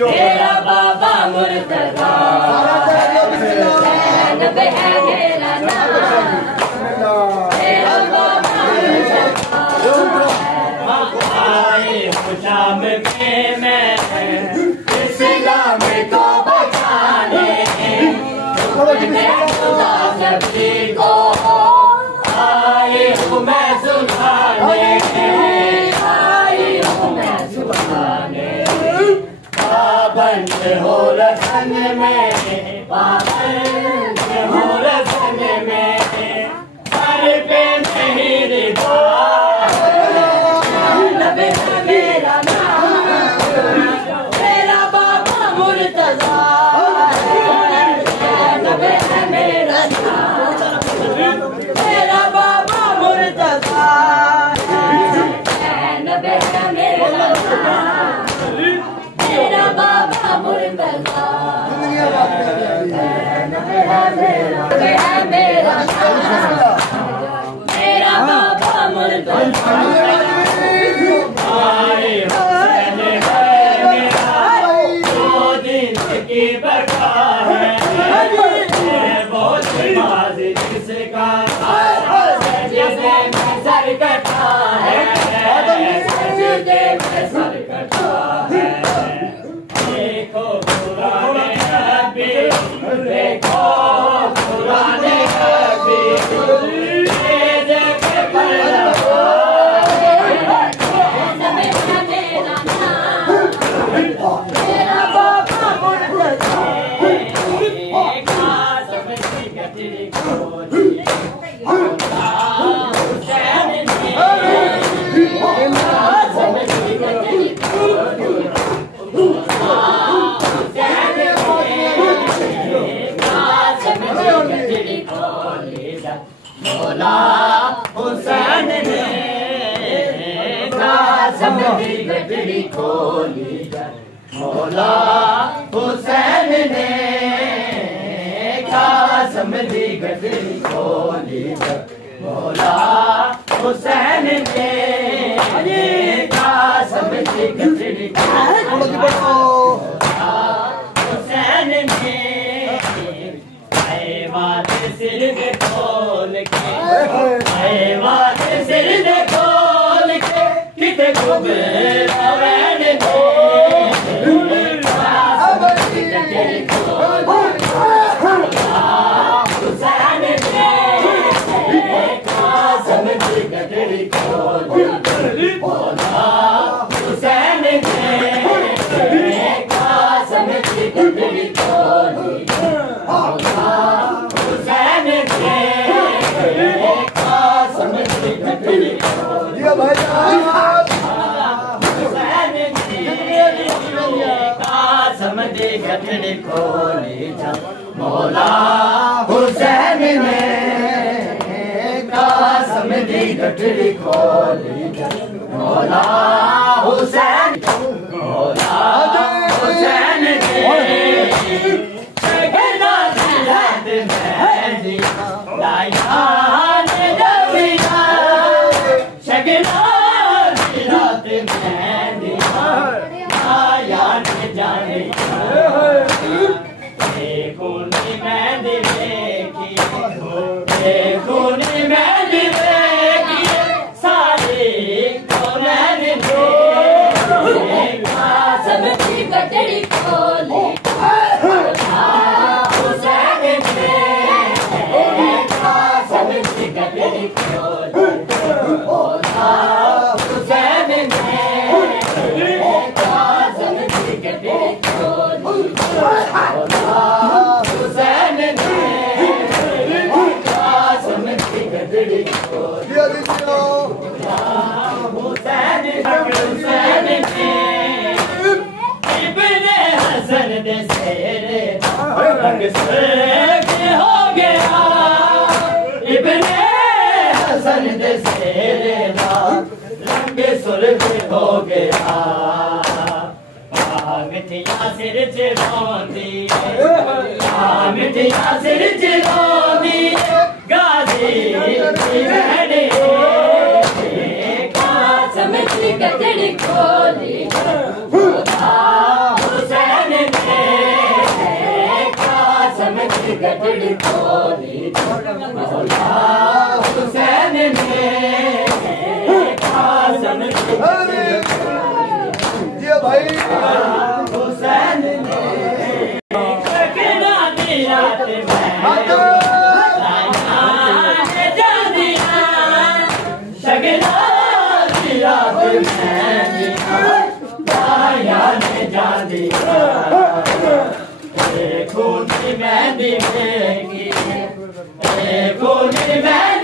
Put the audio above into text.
मेरा बाबा मुर्तजा नबी है मेरा नाम, मेरा बाबा आए शाम के मैं इस्लाम को बचाने खुदा सभी को आई हूँ मैं सुनाने, आई हूँ मैं सुनाने। पाबंद हो रसन में, पाबंद हो रसन में, सर पे नहीं रिदा नबी है मेरा नाम, मेरा बाबा मुर्तजा नबी है मेरा नाम, मेरा बाबा मुर्तजा नबी है मेरा नाम, मेरा बाबा मुर्तजा नबी है मेरा नाम, मेरा बाबा मुर्तजा आए हुसैन है मेरा, दो दिन की बता है बहुत बाजी जिसका जैसे मैं सर कटा है, जैसे मैं सर कटा है। देखो पुराने नबी, देखो पुराने नबी, मेरा बाबा मुर्तजा मौला हुसैन ने कासम की गठरी खोली, मौला हुसैन ने कासम की गठरी खोली, मौला हुसैन ने कासम की गठरी खोली, हुसैन ने ऐवान सिर में खोल के, ऐवान सिर में खोल के किते घुबरावन ने कासम की गठरी खोली, हुसैन ने कासम की गठरी खोली, मौला हुसैन ने कासम की गठरी खोली, मौला हुसैन ने कासम की गठरी खोली, हुसैन ने कासम की गठरी खोली, मौला हुसैन ने कासम की गठरी खोली, मौला हुसैन, मौला हुसैन ने शगना जिहाद में लायान नबिया, शगना जिहाद में लायान जाने देखूनी मेहंदी देखी, देखूनी मेहंदी देखी, सारी कौनैन ने कासम की गठरी खोली, हुसैन ने कासम की गठरी खोली, हुसैन ने कासम की गठरी खोली, हुसैन ने कासम की गठरी खोली, हुसैन ने इब्ने हसन दे सेरे रंग सुर्ख हो गया, इब्ने हसन दे सेरे रंग सुर्ख हो गया, मिठिया सिर चिरौंदी, मिठिया सिर चिरौंदी, गाजी की बहने कासम की गठरी खोली, हुसैन गठड़ी खोली मौला हुसैन ने कासिम भाई हुसैन ने शगना दिया शगना दिया दाया ने जान दिया खूनी मेहंदी में की खूनी मेहंदी